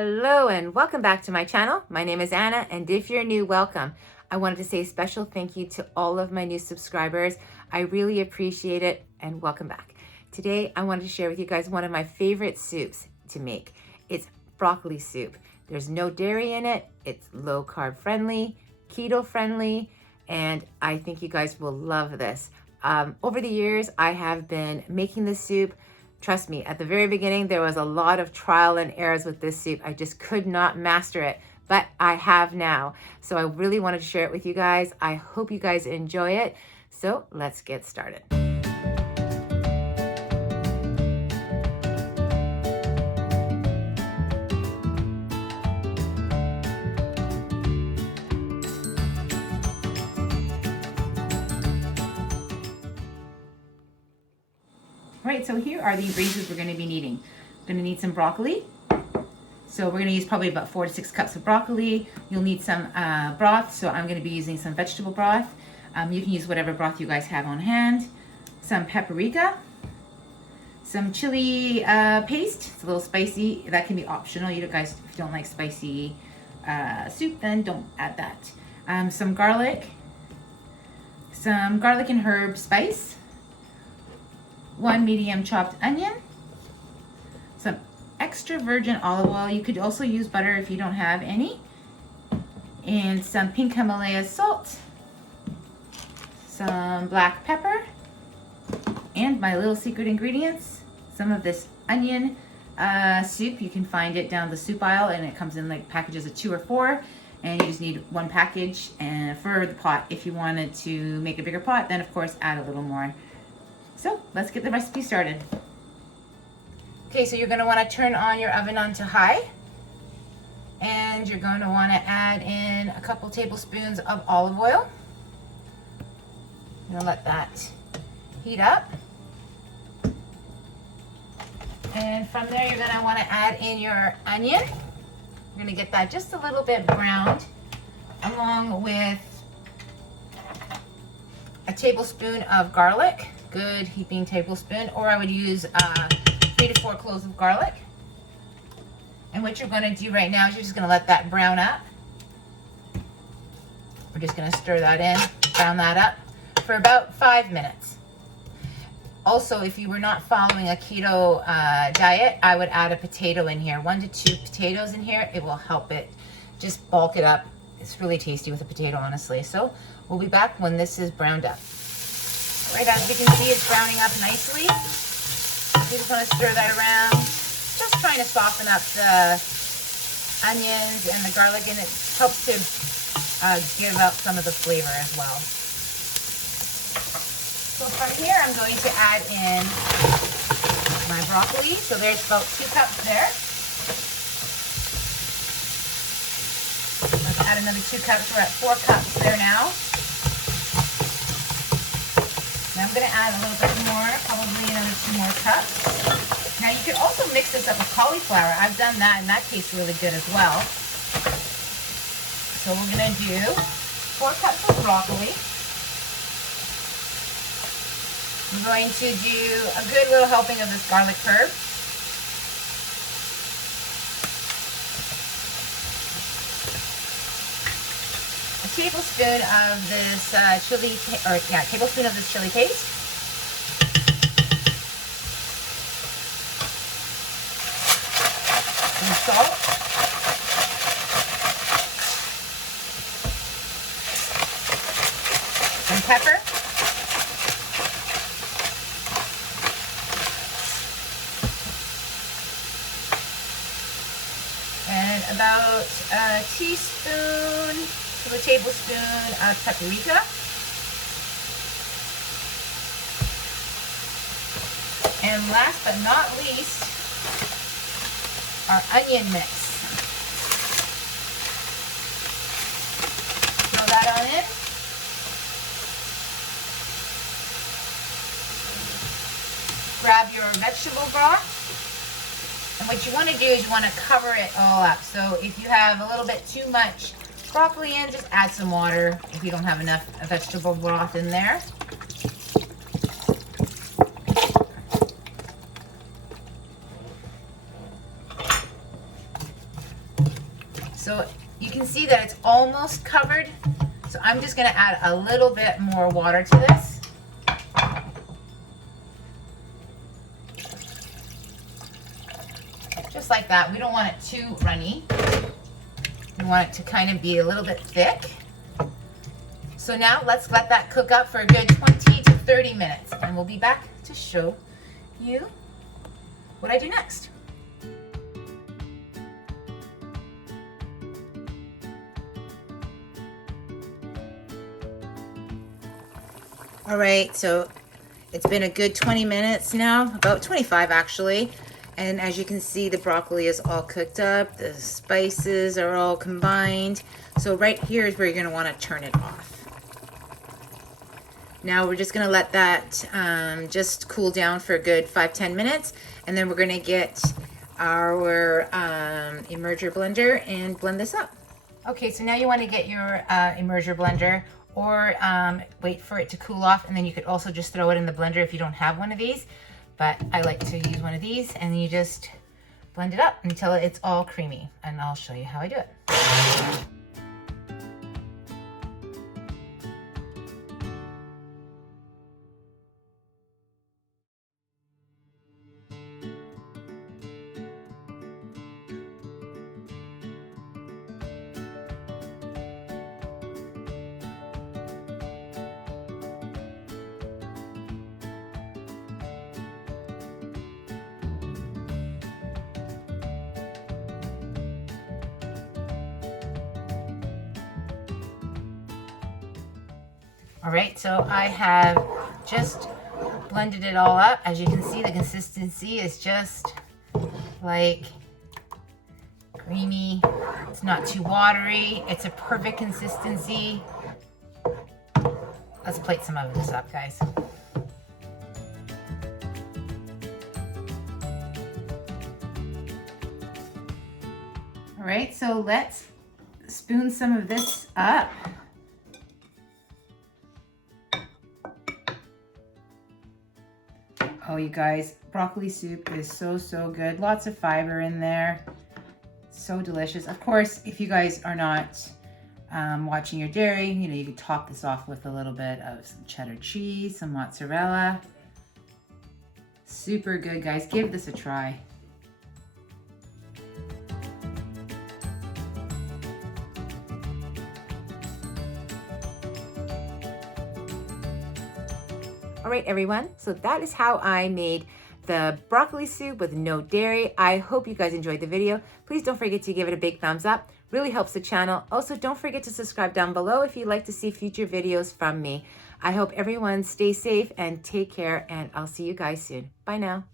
Hello and welcome back to my channel. My name is Anna, and if you're new, welcome. I wanted to say a special thank you to all of my new subscribers. I really appreciate it, and welcome back. Today, I wanted to share with you guys one of my favorite soups to make. It's broccoli soup. There's no dairy in it. It's low carb friendly, keto friendly, and I think you guys will love this. Over the years, I have been making this soup. Trust me, at the very beginning, there was a lot of trial and errors with this soup. I just could not master it, but I have now. So I really wanted to share it with you guys. I hope you guys enjoy it. So let's get started. All right, so here are the ingredients we're going to be needing. We're going to need some broccoli. So we're going to use probably about 4 to 6 cups of broccoli. You'll need some broth, so I'm going to be using some vegetable broth. You can use whatever broth you guys have on hand. Some paprika. Some chili paste. It's a little spicy. That can be optional. You guys, if you don't like spicy soup, then don't add that. Some garlic. Some garlic and herb spice. 1 medium chopped onion, some extra virgin olive oil. You could also use butter if you don't have any, and some pink Himalaya salt, some black pepper, and my little secret ingredients, some of this onion soup. You can find it down the soup aisle, and it comes in like packages of 2 or 4, and you just need 1 package. And for the pot, if you wanted to make a bigger pot, then of course add a little more. So let's get the recipe started. Okay, so you're going to want to turn on your oven on to high, and you're going to want to add in a couple tablespoons of olive oil. You're going to let that heat up, and from there you're going to want to add in your onion. You're going to get that just a little bit browned, along with a tablespoon of garlic. Good heaping tablespoon, or I would use 3 to 4 cloves of garlic. And what you're going to do right now is you're just going to let that brown up. We're just going to stir that in, brown that up for about 5 minutes. Also, if you were not following a keto diet, I would add a potato in here, 1 to 2 potatoes in here. It will help it just bulk it up. It's really tasty with a potato, honestly. So we'll be back when this is browned up. Right, as you can see, it's browning up nicely. You just want to stir that around, just trying to soften up the onions and the garlic, and it helps to give out some of the flavor as well. So from here, I'm going to add in my broccoli. So there's about 2 cups there. Let's add another 2 cups. We're at 4 cups there now. Now I'm going to add a little bit more, probably another 2 more cups. Now you could also mix this up with cauliflower. I've done that, and that tastes really good as well. So we're going to do 4 cups of broccoli. I'm going to do a good little helping of this garlic herb. Tablespoon of this tablespoon of this chili paste. Some salt. Some pepper. And about a teaspoon to a tablespoon of paprika. And last but not least, our onion mix. Throw that on in. Grab your vegetable broth. And what you want to do is you want to cover it all up. So if you have a little bit too much broccoli in, just add some water if you don't have enough vegetable broth in there. can see that it's almost covered. So I'm just gonna add a little bit more water to this. Just like that. We don't want it too runny. We want it to kind of be a little bit thick. So now let's let that cook up for a good 20 to 30 minutes. And we'll be back to show you what I do next. All right, so it's been a good 20 minutes now, about 25 actually. And as you can see, the broccoli is all cooked up. The spices are all combined. So right here is where you're gonna wanna turn it off. Now we're just gonna let that just cool down for a good 5-10 minutes. And then we're gonna get our immerser blender and blend this up. Okay, so now you wanna get your immerser blender, or wait for it to cool off, and then you could also just throw it in the blender if you don't have one of these. But I like to use one of these, and you just blend it up until it's all creamy, and I'll show you how I do it. All right, so I have just blended it all up. As you can see, the consistency is just like creamy. It's not too watery. It's a perfect consistency. Let's plate some of this up, guys. All right, so let's spoon some of this up. Oh, you guys, broccoli soup is so good. Lots of fiber in there. So delicious. Of course, if you guys are not watching your dairy, you know, you could top this off with a little bit of some cheddar cheese, some mozzarella. Super good, guys. Give this a try. All right, everyone, so that is how I made the broccoli soup with no dairy. I hope you guys enjoyed the video. Please don't forget to give it a big thumbs up. Really helps the channel. Also, don't forget to subscribe down below if you'd like to see future videos from me. I hope everyone stays safe and take care, and I'll see you guys soon. Bye now.